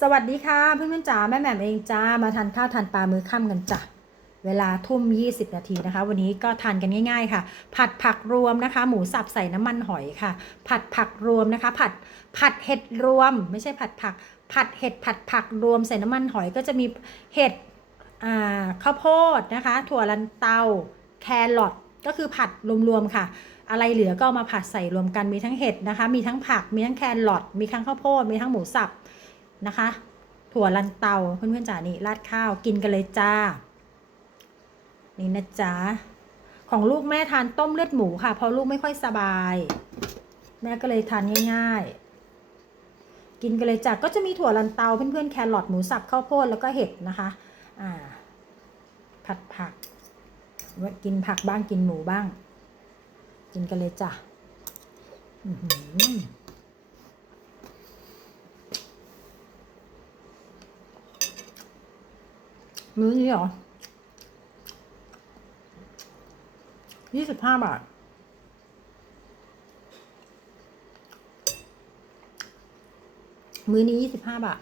สวัสดีค่ะเพื่อนๆจ๋าแม่แหม่มเองจ้ามาทานข้าวทานปลามื้อค่ำกันจ้ะเวลาทุ่ม 20 นาทีนะคะ วันนี้ก็ทานกันง่าย ๆ ค่ะ ผัดผักรวมนะคะ หมูสับใส่น้ำมันหอยค่ะ ผัดผักรวมนะคะ ผัดผัดเห็ดรวม ไม่ใช่ผัดผัก ผัดเห็ดผัดผักรวมใส่น้ำมันหอยก็จะมีเห็ดข้าวโพดนะคะ ถั่วลันเตาแครอทก็คือผัดรวมๆค่ะ อะไรเหลือก็มาผัดใส่รวมกันมีทั้งเห็ดนะคะ มีทั้งผักมีทั้งแครอทมีทั้งข้าวโพดมีทั้งหมูสับ นะคะ ถั่วลันเตาเพื่อนๆจ๋านี่ราดข้าวกินกันเลยจ้า นี่นะจ๊ะของลูกแม่ทานต้มเลือดหมูค่ะ เพราะลูกไม่ค่อยสบาย แม่ก็เลยทานง่ายๆ กินกันเลยจ้ะก็จะมีถั่วลันเตาเพื่อนๆแครอทหมูสับข้าวโพดแล้วก็เห็ดนะคะอ่าผัดผักกินผักบ้างกินหมูบ้าง กินกันเลยจ้ะอือหือ มื้อนี้เหรอยี่สิบห้าบาท มื้อนี้ยี่สิบห้าบาท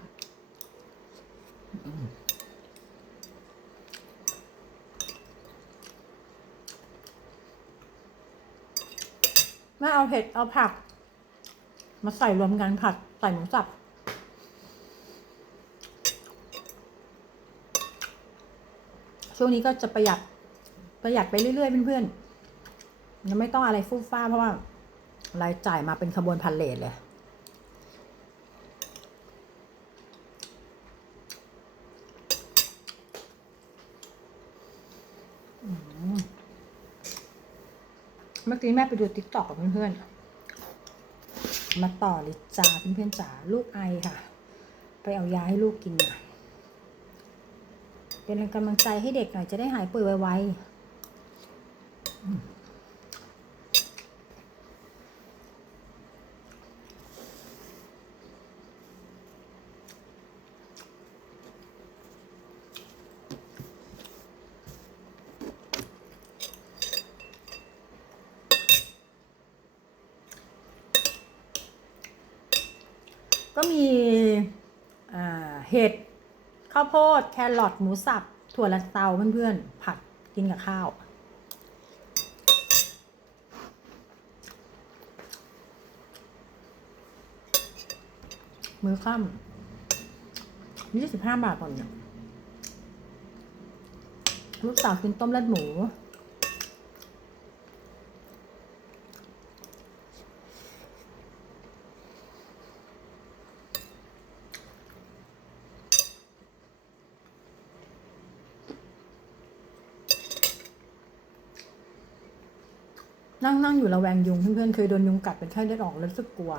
ไม่เอาเผ็ด เอาผัก มาใส่รวมกันผัด ใส่หมูสับ ช่วงนี้ก็จะประหยัดประหยัดไปเรื่อยๆเพื่อนๆยังไม่ต้องอะไรฟุ่มฟ้าเพราะว่ารายจ่ายมาเป็นขบวนพันเลทเลยเมื่อกี้แม่ไปดูติ๊กต็อกกับเพื่อนๆ มาต่อเลยจ้าเพื่อนๆจ๋าลูกไอค่ะ ไปเอายาให้ลูกกินมา เป็นกำลังใจให้เด็กหน่อยจะได้หายป่วยไวๆก็มีเห็ดาวโพดแครอทหมูสับ ถั่วลันเตาเพื่อนๆ ผัดกินกับข้าว มือค่ำยี่สิบห้าบาทก่อนเนี่ยลูกสาวกินต้มเลือดหมู นั่งนั่งอยู่ระแวงยุงเพื่อนๆเคยโดนยุงกัดเป็นไข้เลือดออกแล้วรู้สึกกลัว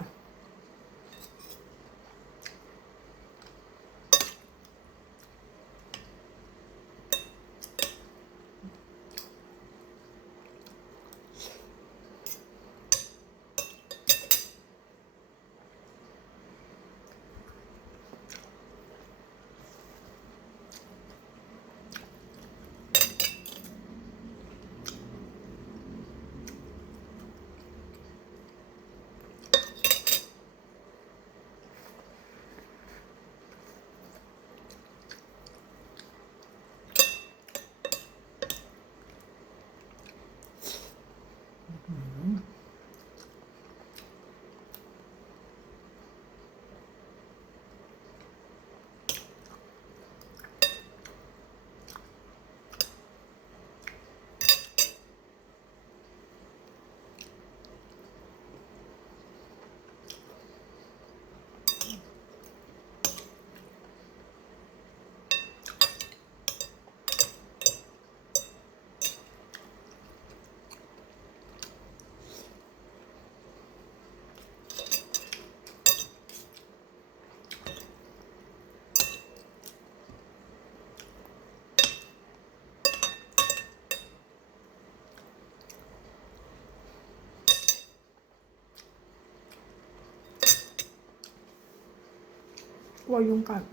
กลัวยุงกัด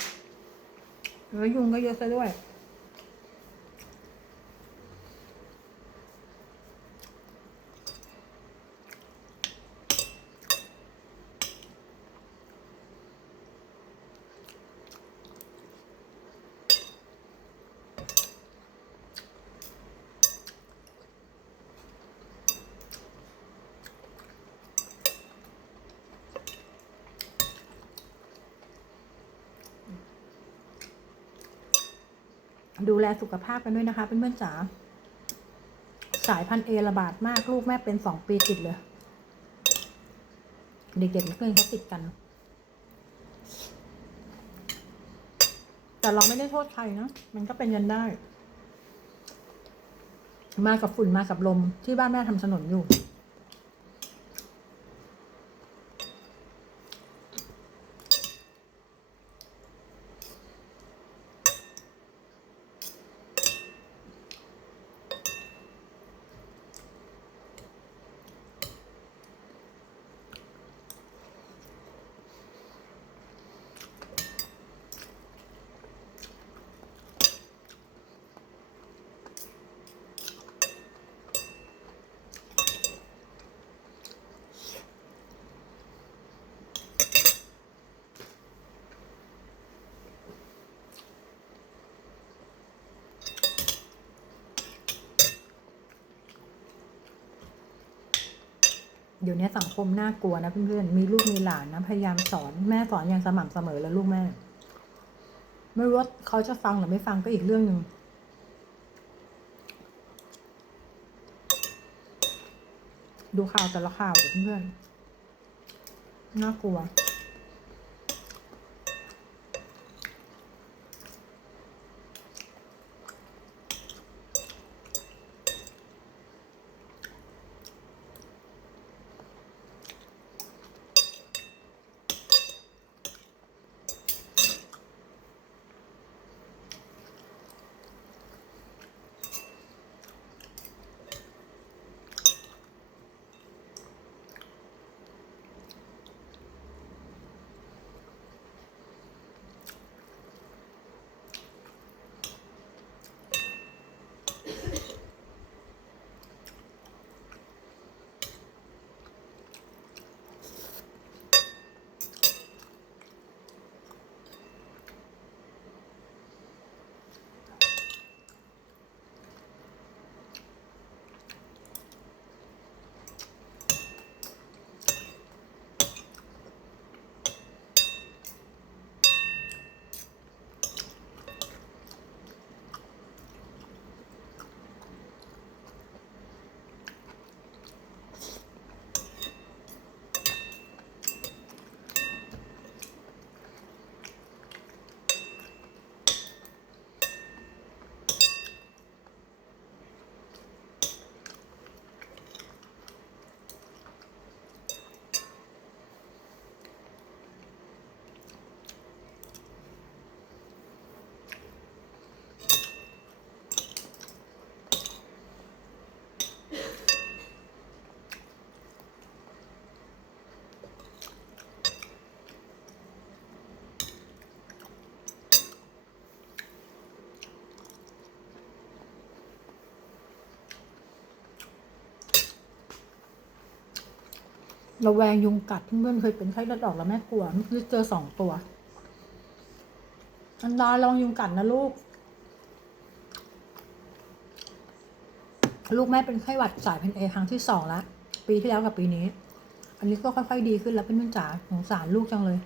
แล้วยุงก็เยอะซะด้วย ดูแลสุขภาพกันด้วยนะคะเพื่อนๆจ๋าสายพันธุ์เอระบาดมากลูกแม่เป็นสองปีติดเลย เด็กๆนักเรียนเขาติดกัน แต่เราไม่ได้โทษใครนะ มันก็เป็นกันได้ มากับฝุ่นมากับลมที่บ้านแม่ทำถนนอยู่ เดี๋ยวนี้สังคมน่ากลัวนะเพื่อนๆมีลูกมีหลานนะพยายามสอนแม่สอนอย่างสม่ำเสมอแล้วลูกแม่ ไม่รู้เขาจะฟังหรือไม่ฟังก็อีกเรื่องหนึ่งดูข่าวแต่ละข่าวเดี๋ยวเพื่อนๆน่ากลัว ระแวงยุงกัดเพื่อนๆเคยเป็นไข้เลือดออกแล้วแม่กลัวเมื่อกี้เจอสองตัว อันดาลองยุงกัดนะลูก ลูกแม่เป็นไข้หวัดสายพันเอครั้งที่สองแล้วปีที่แล้วกับปีนี้ อันนี้ก็ค่อยๆดีขึ้นแล้วเพื่อนๆจ๋าสงสารลูกจังเลย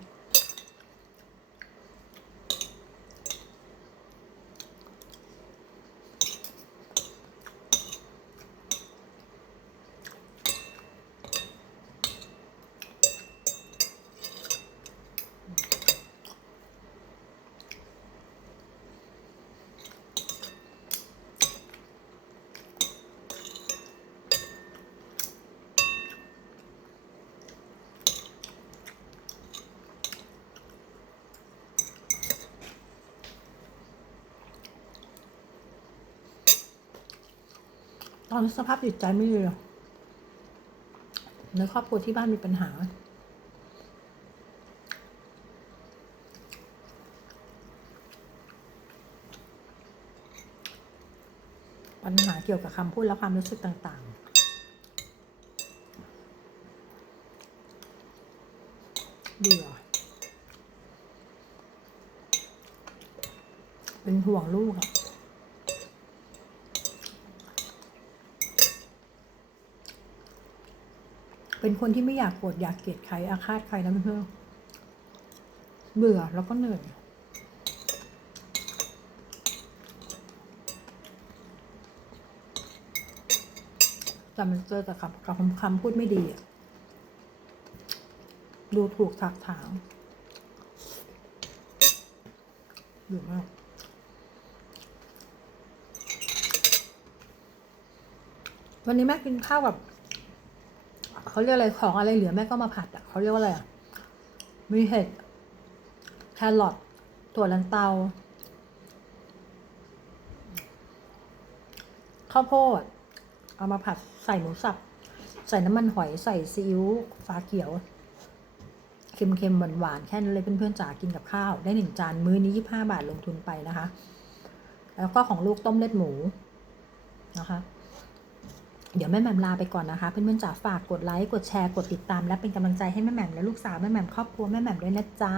ตอนนี้สภาพจิตใจไม่ดีเลยในครอบครัวที่บ้านมีปัญหา ปัญหาเกี่ยวกับคำพูดและความรู้สึกต่าง ๆเบื่อเป็นห่วงลูกอะ เป็นคนที่ไม่อยากโกรธอยากเกลียดใครอาฆาตใครนะเพื่อเบื่อแล้วก็เหนื่อยจำไมันเจอแต่กับกัคำพูดไม่ดีดูถูกทักถางอยู่มากวันนี้แม่กินข้าวแบบ เขาเรียกอะไรของอะไรเหลือแม่ก็มาผัดอะเขาเรียกว่าอะไรอะมีเห็ดแครอทถั่วลันเตาข้าวโพด เอามาผัดใส่หมูสับ ใส่น้ำมันหอยใส่ซีอิ๊วฟ้าเขียว เค็มๆหวานๆแค่นั้นเลยเพื่อนๆจ๋ากินกับข้าว ได้หนึ่งจานมื้อนี้ยี่ห้าบาทลงทุนไปนะคะ แล้วก็ของลูกต้มเลือดหมูนะคะ เดี๋ยวแม่แหม่มลาไปก่อนนะคะเพื่อนๆจ๋าฝากกดไลค์กดแชร์กดติดตาม และเป็นกำลังใจให้แม่แหม่มและลูกสาวแม่แหม่มครอบครัวแม่แหม่มด้วยนะจ๊ะ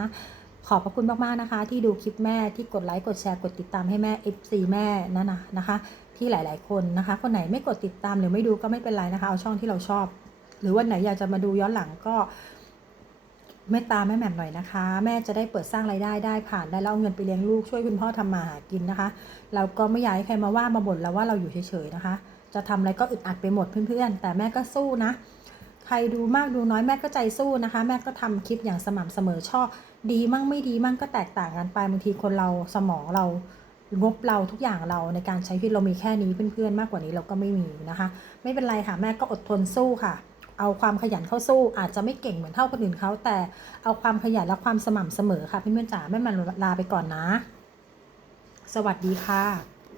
ขอบพระคุณมากๆนะคะ ที่ดูคลิปแม่ที่กดไลค์กดแชร์กดติดตามให้แม่ FC แม่นั่นนะนะคะ ที่หลายๆคนนะคะ คนไหนไม่กดติดตามหรือไม่ดูก็ไม่เป็นไรนะคะ เอาช่องที่เราชอบ หรือวันไหนอยากจะมาดูย้อนหลังก็เมตตาแม่แหม่มหน่อยนะคะ แม่จะได้เปิดสร้างรายได้ได้ผ่านได้แล้วเอาเงินไปเลี้ยงลูกช่วยคุณพ่อทำมาหากินนะคะ เราก็ไม่อยากให้ใครมาว่ามาบ่นเราว่าเราอยู่เฉยๆนะคะ จะทำอะไรก็อึดอัดไปหมดเพื่อนๆ แต่แม่ก็สู้นะ ใครดูมากดูน้อยแม่ก็ใจสู้นะคะ แม่ก็ทำคลิปอย่างสม่ำเสมอชอบ ดีมั่งไม่ดีมั่งก็แตกต่างกันไปบางทีคนเราสมองเรางบเราทุกอย่างเราในการใช้ชีวิตเรามีแค่นี้เพื่อนๆ มากกว่านี้เราก็ไม่มีนะคะ ไม่เป็นไรค่ะแม่ก็อดทนสู้ค่ะ เอาความขยันเข้าสู้อาจจะไม่เก่งเหมือนเท่าคนอื่นเขาแต่เอาความขยันและความสม่ำเสมอค่ะเพื่อนๆจ๋าแม่มันลาไปก่อนนะ สวัสดีค่ะ